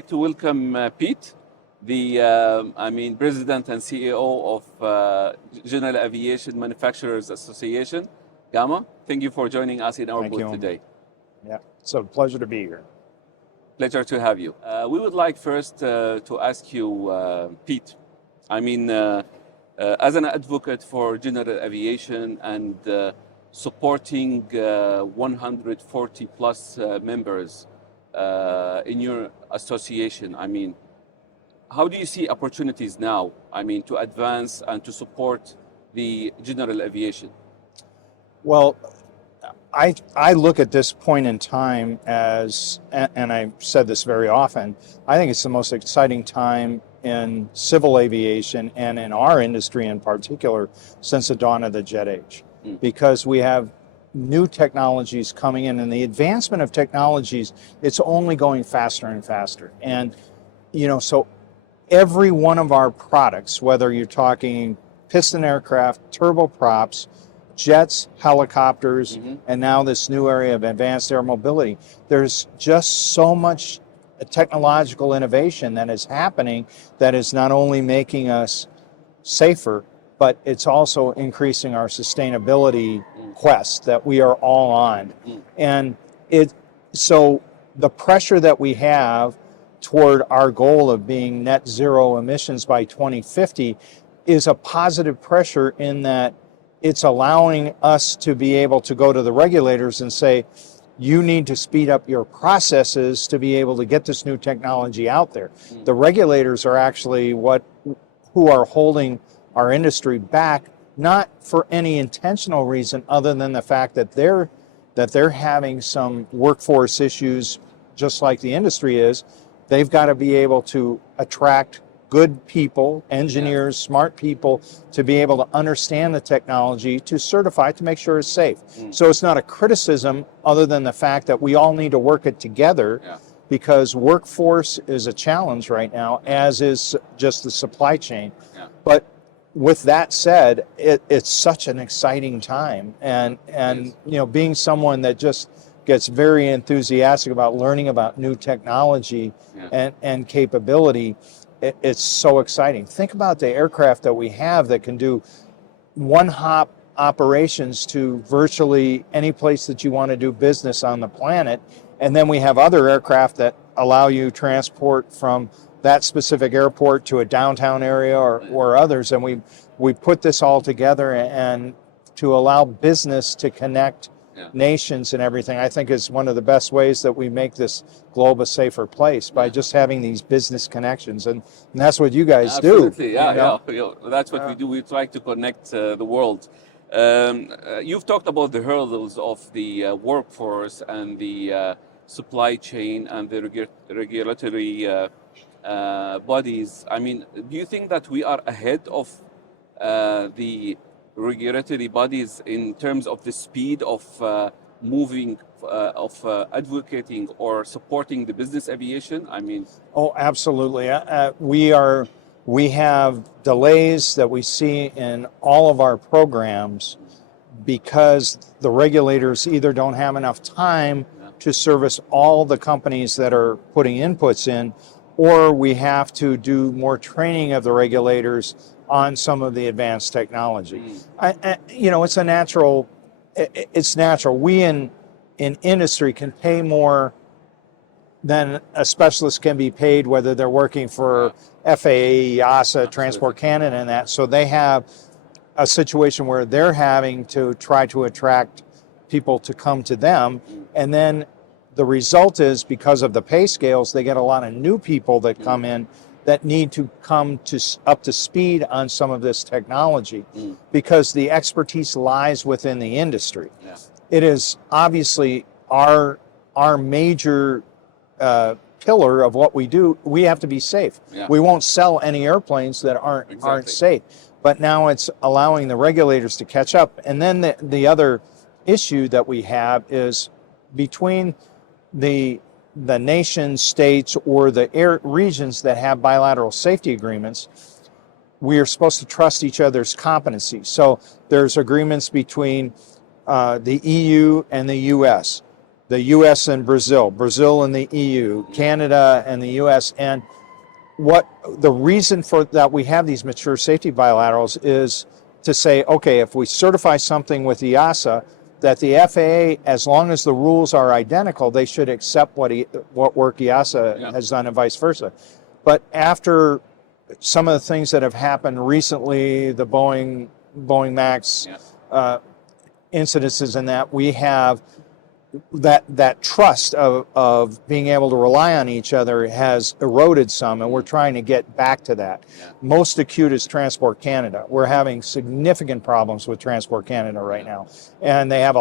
like to welcome Pete, the President and CEO of General Aviation Manufacturers Association, GAMA. Thank you for joining us in our booth today. Yeah, it's a pleasure to be here. Pleasure to have you. We would like first to ask you, Pete, as an advocate for general aviation and supporting 140 plus members in your association, how do you see opportunities now, to advance and to support the general aviation? Well, I look at this point in time as, and I've said this very often, I think it's the most exciting time in civil aviation and in our industry in particular since the dawn of the jet age. Because we have new technologies coming in, and the advancement of technologies, it's only going faster and faster. And, so every one of our products, whether you're talking piston aircraft, turboprops, jets, helicopters, and now this new area of advanced air mobility, there's just so much technological innovation that is happening that is not only making us safer, but it's also increasing our sustainability quest that we are all on. And so the pressure that we have toward our goal of being net zero emissions by 2050 is a positive pressure in that it's allowing us to be able to go to the regulators and say, you need to speed up your processes to be able to get this new technology out there. The regulators are actually who are holding our industry back, not for any intentional reason other than the fact that they're having some workforce issues, just like the industry is. They've got to be able to attract good people, engineers, smart people, to be able to understand the technology, to certify, to make sure it's safe. So it's not a criticism other than the fact that we all need to work it together, because workforce is a challenge right now, as is just the supply chain. But with that said, it's such an exciting time, and being someone that just gets very enthusiastic about learning about new technology and capability, it's so exciting. Think about the aircraft that we have that can do one-hop operations to virtually any place that you want to do business on the planet. And then we have other aircraft that allow you transport from that specific airport to a downtown area or others. And we put this all together and to allow business to connect nations and everything, I think is one of the best ways that we make this globe a safer place, by just having these business connections. And that's what you guys do. Absolutely, that's what we do. We try to connect the world. You've talked about the hurdles of the workforce and the supply chain and the regulatory bodies. Do you think that we are ahead of the regulatory bodies in terms of the speed of moving, of advocating or supporting the business aviation? Oh, absolutely. We have delays that we see in all of our programs because the regulators either don't have enough time to service all the companies that are putting inputs in, or we have to do more training of the regulators on some of the advanced technology. It's natural. We in industry can pay more than a specialist can be paid, whether they're working for FAA, EASA, Transport Canada, and that. So they have a situation where they're having to try to attract people to come to them. And then the result is, because of the pay scales, they get a lot of new people that come in that need to come up to speed on some of this technology, because the expertise lies within the industry. It is obviously our major pillar of what we do. We have to be safe. We won't sell any airplanes that aren't safe. But now it's allowing the regulators to catch up. And then the other issue that we have is between the nation states or the air regions that have bilateral safety agreements, we are supposed to trust each other's competency. So there's agreements between the EU and the US. the U.S. and Brazil, Brazil and the EU, Canada and the U.S. And what the reason for that we have these mature safety bilaterals is to say, okay, if we certify something with EASA, that the FAA, as long as the rules are identical, they should accept what work EASA has done and vice versa. But after some of the things that have happened recently, the Boeing Max incidences, and that we have that trust of being able to rely on each other has eroded some, and we're trying to get back to that. Most acute is Transport Canada. We're having significant problems with Transport Canada right now, and they have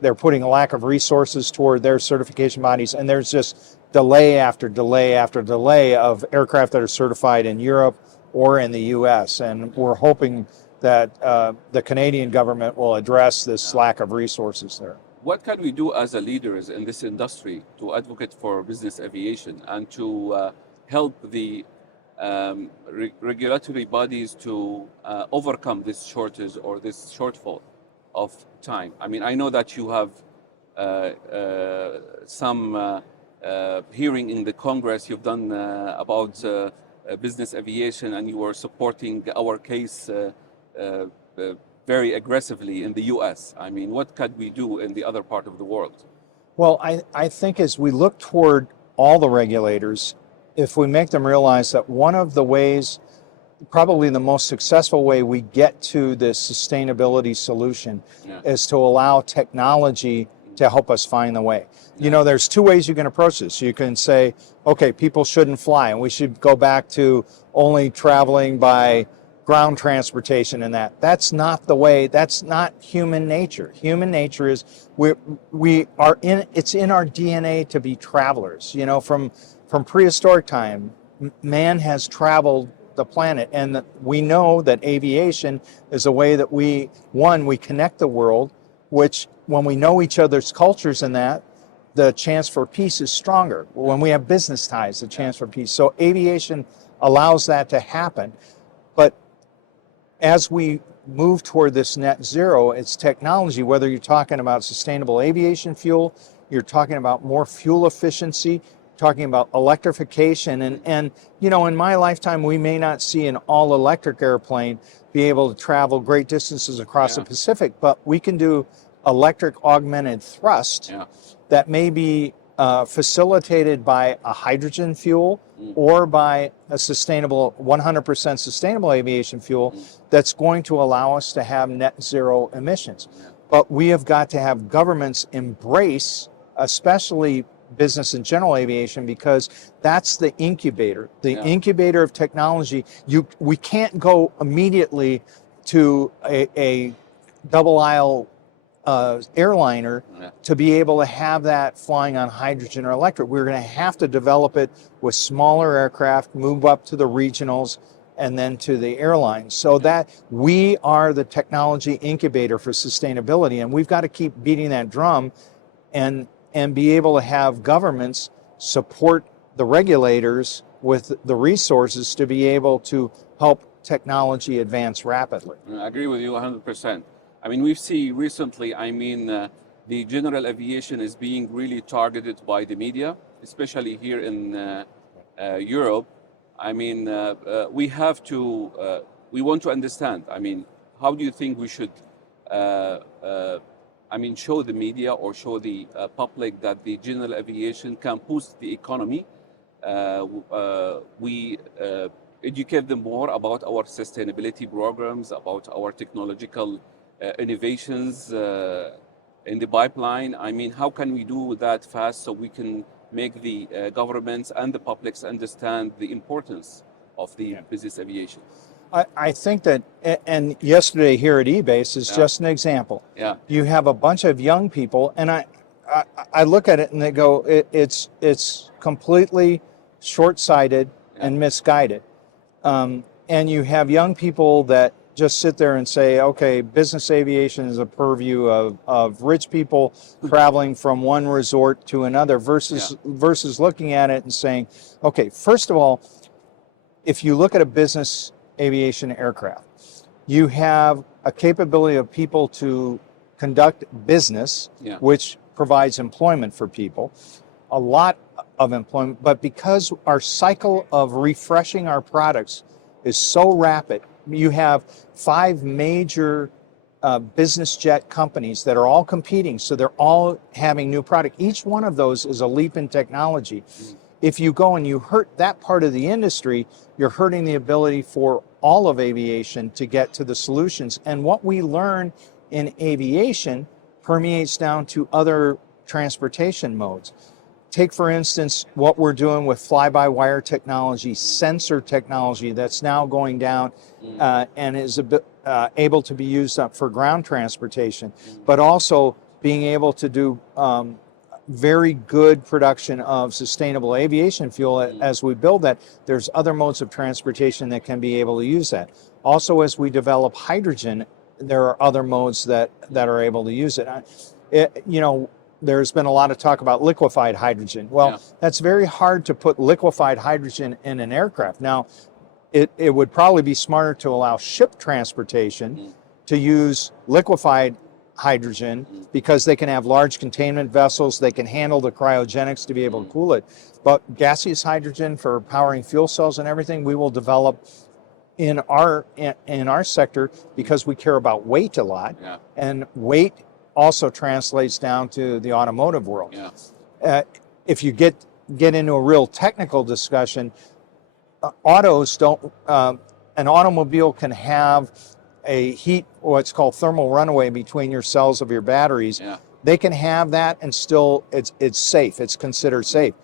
they're putting a lack of resources toward their certification bodies, and there's just delay after delay after delay of aircraft that are certified in Europe or in the US, and we're hoping that the Canadian government will address this lack of resources there. What can we do as a leaders in this industry to advocate for business aviation and to help the regulatory bodies to overcome this shortage or this shortfall of time? I mean, I know that you have some hearing in the Congress you've done about business aviation, and you are supporting our case very aggressively in the US. I mean, what can we do in the other part of the world? Well, I think as we look toward all the regulators, if we make them realize that one of the ways, probably the most successful way we get to this sustainability solution is to allow technology to help us find the way. You know, there's two ways you can approach this. You can say, okay, people shouldn't fly, and we should go back to only traveling by ground transportation, and that's not the way. That's not human nature. Human nature is it's in our DNA to be travelers. You know, from prehistoric time, man has traveled the planet, and we know that aviation is a way that we connect the world, which when we know each other's cultures, and that the chance for peace is stronger. When we have business ties, the chance for peace. So aviation allows that to happen. But as we move toward this net zero, it's technology, whether you're talking about sustainable aviation fuel, you're talking about more fuel efficiency, talking about electrification. And you know, in my lifetime, we may not see an all-electric airplane be able to travel great distances across the Pacific, but we can do electric augmented thrust that may be facilitated by a hydrogen fuel or by a sustainable, 100% sustainable aviation fuel that's going to allow us to have net zero emissions. But we have got to have governments embrace, especially business and general aviation, because that's the incubator, incubator of technology. We can't go immediately to a double aisle airliner to be able to have that flying on hydrogen or electric. We're going to have to develop it with smaller aircraft, move up to the regionals, and then to the airlines. So that we are the technology incubator for sustainability, and we've got to keep beating that drum and be able to have governments support the regulators with the resources to be able to help technology advance rapidly. I agree with you 100%. I mean, we've seen recently, the general aviation is being really targeted by the media, especially here in Europe. I mean, we want to understand, I mean, how do you think we should, show the media or show the public that the general aviation can boost the economy? We educate them more about our sustainability programs, about our technological innovations in the pipeline. I mean, how can we do that fast so we can make the governments and the publics understand the importance of the business aviation? I think that, and yesterday here at eBase is just an example. You have a bunch of young people, and I look at it and they go, it's completely short-sighted and misguided. And you have young people that just sit there and say, okay, business aviation is a purview of rich people traveling from one resort to another versus looking at it and saying, okay, first of all, if you look at a business aviation aircraft, you have a capability of people to conduct business, which provides employment for people, a lot of employment, but because our cycle of refreshing our products is so rapid, you have 5 major business jet companies that are all competing, so they're all having new product. Each one of those is a leap in technology. If you go and you hurt that part of the industry, you're hurting the ability for all of aviation to get to the solutions. And what we learn in aviation permeates down to other transportation modes. Take, for instance, what we're doing with fly-by-wire technology, sensor technology that's now going down and is able to be used up for ground transportation, but also being able to do very good production of sustainable aviation fuel. As we build that, there's other modes of transportation that can be able to use that. Also, as we develop hydrogen, there are other modes that are able to use it. There's been a lot of talk about liquefied hydrogen. Well, that's very hard to put liquefied hydrogen in an aircraft. Now, it would probably be smarter to allow ship transportation to use liquefied hydrogen because they can have large containment vessels, they can handle the cryogenics to be able to cool it. But gaseous hydrogen for powering fuel cells and everything, we will develop in our sector because we care about weight a lot, and weight also translates down to the automotive world. If you get into a real technical discussion, autos don't. An automobile can have a heat, what's called thermal runaway between your cells of your batteries. They can have that and still it's safe. It's considered safe.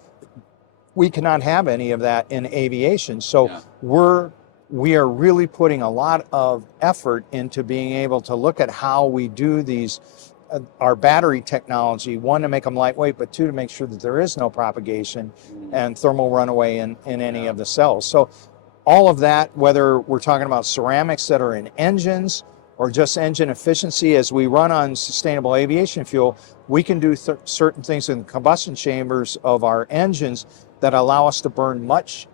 We cannot have any of that in aviation. So we are really putting a lot of effort into being able to look at how we do these, our battery technology, one, to make them lightweight, but two, to make sure that there is no propagation and thermal runaway in any of the cells. So all of that, whether we're talking about ceramics that are in engines or just engine efficiency, as we run on sustainable aviation fuel, we can do certain things in the combustion chambers of our engines that allow us to burn much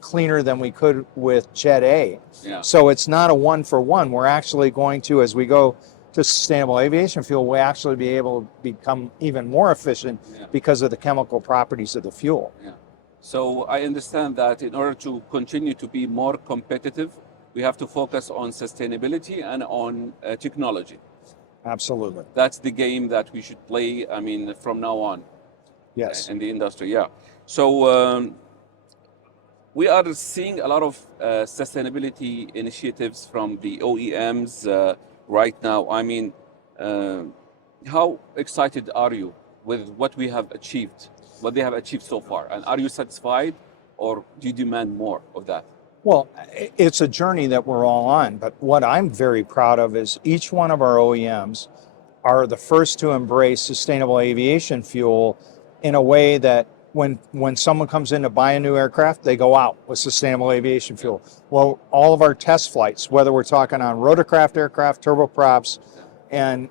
cleaner than we could with Jet A. So it's not a one for one. We're actually going to, as we go to sustainable aviation fuel, we actually be able to become even more efficient because of the chemical properties of the fuel. So I understand that in order to continue to be more competitive, we have to focus on sustainability and on technology. Absolutely. That's the game that we should play, I mean, from now on. Yes. In the industry, So we are seeing a lot of sustainability initiatives from the OEMs right now. I mean, how excited are you with what we have achieved, what they have achieved so far? And are you satisfied, or do you demand more of that? Well, it's a journey that we're all on, but what I'm very proud of is each one of our OEMs are the first to embrace sustainable aviation fuel in a way that when someone comes in to buy a new aircraft, they go out with sustainable aviation fuel. Well, all of our test flights, whether we're talking on rotorcraft aircraft, turboprops, and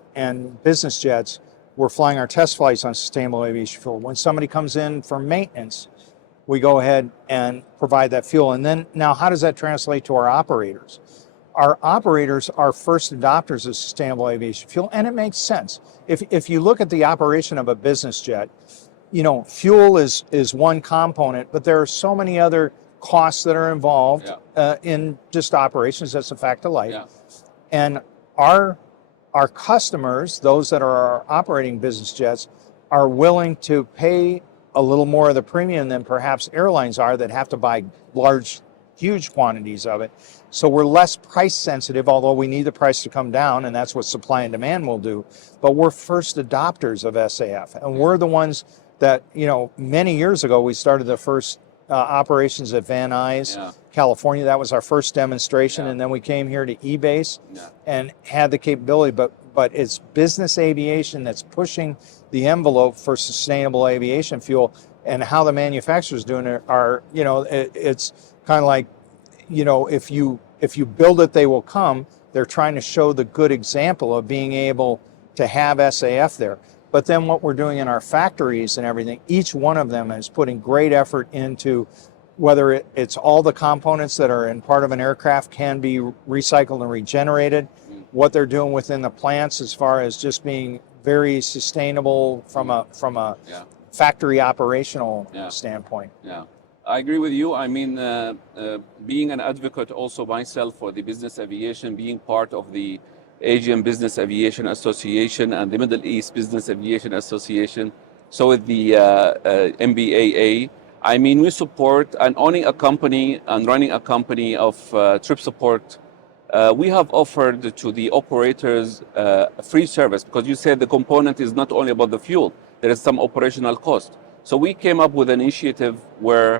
business jets, we're flying our test flights on sustainable aviation fuel. When somebody comes in for maintenance, we go ahead and provide that fuel. And then now, how does that translate to our operators? Our operators are first adopters of sustainable aviation fuel, and it makes sense. If you look at the operation of a business jet, fuel is one component, but there are so many other costs that are involved in just operations. That's a fact of life. And our customers, those that are our operating business jets, are willing to pay a little more of the premium than perhaps airlines are that have to buy huge quantities of it. So we're less price sensitive, although we need the price to come down, and that's what supply and demand will do. But we're first adopters of SAF, and we're the ones that, many years ago, we started the first operations at Van Nuys, California. That was our first demonstration, and then we came here to eBase and had the capability. But it's business aviation that's pushing the envelope for sustainable aviation fuel, and how the manufacturers doing it are, it's kind of like, if you build it, they will come. They're trying to show the good example of being able to have SAF there. But then what we're doing in our factories and everything, each one of them is putting great effort into whether it's all the components that are in part of an aircraft can be recycled and regenerated, what they're doing within the plants as far as just being very sustainable from a Yeah. factory operational Yeah. standpoint. Yeah, I agree with you. I mean, being an advocate also myself for the business aviation, being part of the Asian Business Aviation Association and the Middle East Business Aviation Association, so with the MBAA, I mean, we support and owning a company and running a company of trip support. We have offered to the operators a free service because you said the component is not only about the fuel, there is some operational cost. So we came up with an initiative where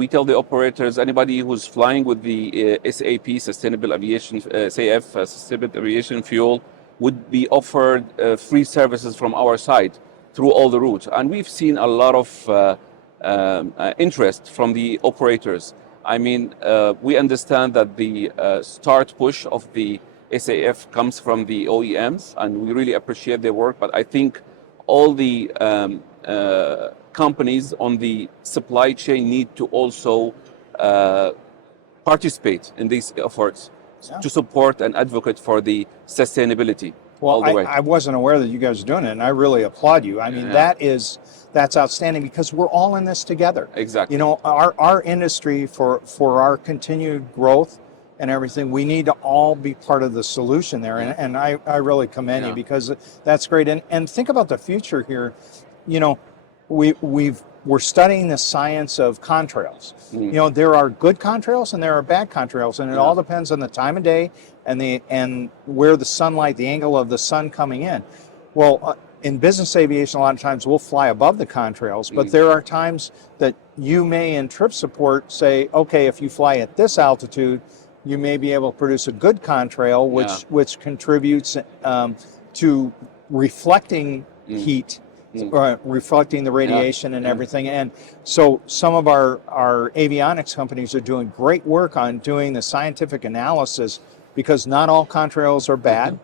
we tell the operators, anybody who's flying with the SAP, Sustainable Aviation, SAF, Sustainable Aviation Fuel, would be offered free services from our side through all the routes. And we've seen a lot of interest from the operators. I mean, we understand that the start push of the SAF comes from the OEMs, and we really appreciate their work. But I think all the companies on the supply chain need to also participate in these efforts to support and advocate for the sustainability all the way. I wasn't aware that you guys are doing it, and I really applaud you. I mean, that's outstanding because we're all in this together. Exactly. You know, our industry for our continued growth and everything, we need to all be part of the solution there. And I really commend you because that's great. And think about the future here. You know, we're studying the science of contrails. You know, there are good contrails and there are bad contrails, and it all depends on the time of day and where the sunlight, the angle of the sun coming in. Well, in business aviation, a lot of times we'll fly above the contrails, but there are times that you may in trip support say, okay, if you fly at this altitude, you may be able to produce a good contrail, which contributes to reflecting heat, reflecting the radiation and everything. And so some of our avionics companies are doing great work on doing the scientific analysis because not all contrails are bad.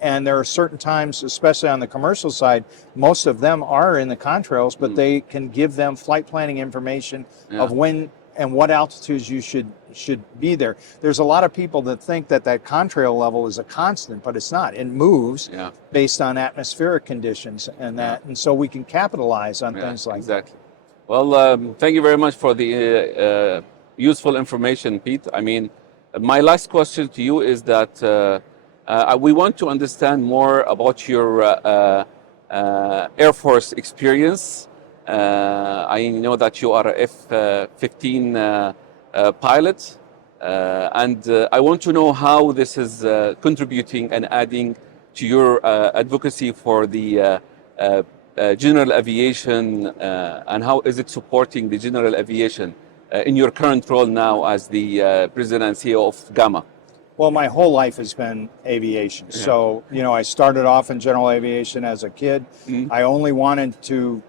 And there are certain times, especially on the commercial side, most of them are in the contrails, but they can give them flight planning information of when and what altitudes you should be there. There's a lot of people that think that contrail level is a constant, but it's not. It moves based on atmospheric conditions and that, and so we can capitalize on things like that. Well, thank you very much for the useful information, Pete. I mean, my last question to you is that we want to understand more about your Air Force experience. I know that you are a F-15 pilot, and I want to know how this is contributing and adding to your advocacy for the general aviation, and how is it supporting the general aviation in your current role now as the President and CEO of GAMA? Well, my whole life has been aviation. So, you know, I started off in general aviation as a kid. I only wanted to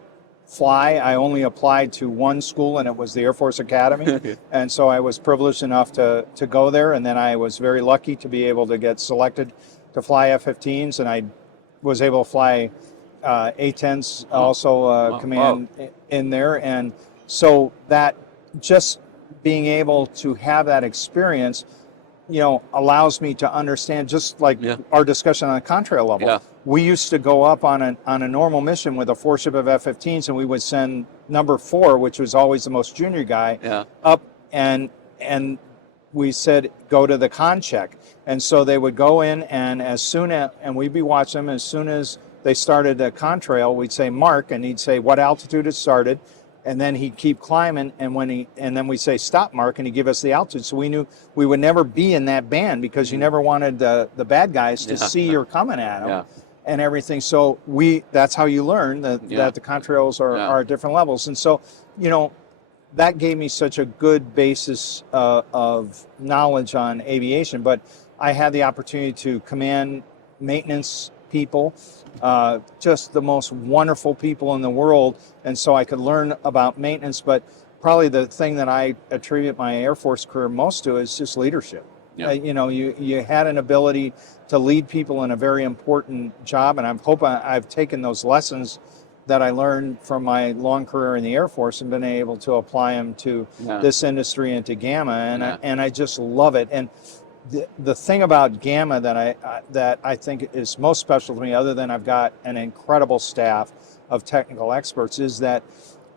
fly. I only applied to one school, and it was the Air Force Academy. And so I was privileged enough to go there. And then I was very lucky to be able to get selected to fly F-15s. And I was able to fly A-10s, also command in there. And so that just being able to have that experience, you know, allows me to understand, just like our discussion on the contrail level. We used to go up on a normal mission with a 4-ship of F-15s, and we would send number 4, which was always the most junior guy, up, and we said, go to the con check. And so they would go in, and and we'd be watching them. As soon as they started a contrail, we'd say mark, and he'd say what altitude it started. And then he'd keep climbing, and then we say stop mark, and he'd give us the altitude. So we knew we would never be in that band because you never wanted the bad guys to see you're coming at them and everything. So that's how you learn that the contrails are at different levels. And so, you know, that gave me such a good basis of knowledge on aviation. But I had the opportunity to command maintenance people, just the most wonderful people in the world, and so I could learn about maintenance. But probably the thing that I attribute my Air Force career most to is just leadership. You know, you had an ability to lead people in a very important job, and I hope I've taken those lessons that I learned from my long career in the Air Force and been able to apply them to this industry and to GAMA, and I just love it. And the thing about GAMA that I think is most special to me, other than I've got an incredible staff of technical experts, is that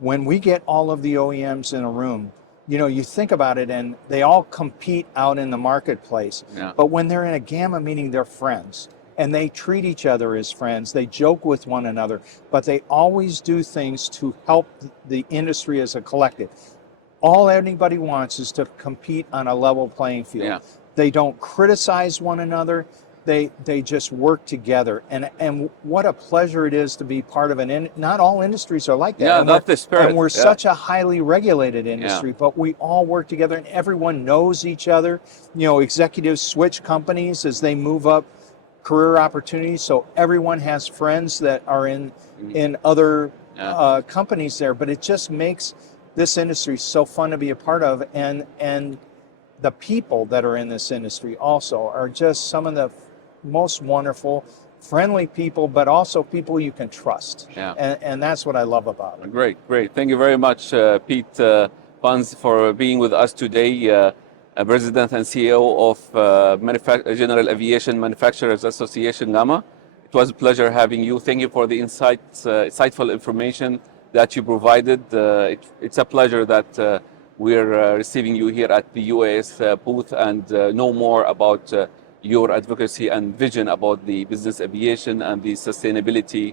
when we get all of the OEMs in a room, you think about it, and they all compete out in the marketplace. Yeah. But when they're in a GAMA meeting, they're friends, and they treat each other as friends. They joke with one another, but they always do things to help the industry as a collective. All anybody wants is to compete on a level playing field. Yeah. They don't criticize one another. They just work together, and what a pleasure it is to be part of not all industries are like that. Yeah, and that's the spirit. And we're Yeah. such a highly regulated industry, but we all work together, and everyone knows each other. Executives switch companies as they move up career opportunities, so everyone has friends that are in other companies there. But it just makes this industry so fun to be a part of, and the people that are in this industry also are just some of the most wonderful, friendly people, but also people you can trust. Yeah. And that's what I love about it. Great. Thank you very much, Pete Bunce, for being with us today, President and CEO of General Aviation Manufacturers Association, GAMA. It was a pleasure having you. Thank you for the insightful information that you provided. It's a pleasure that we're receiving you here at the UAS booth and know more about your advocacy and vision about the business aviation and the sustainability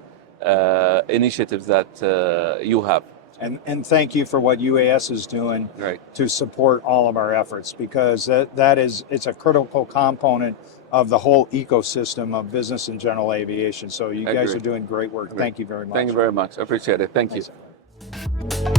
initiatives that you have. And thank you for what UAS is doing to support all of our efforts, because it's a critical component of the whole ecosystem of business and general aviation. So you guys are doing great work. Thank you very much. Thank you very much. I appreciate it. Thank you.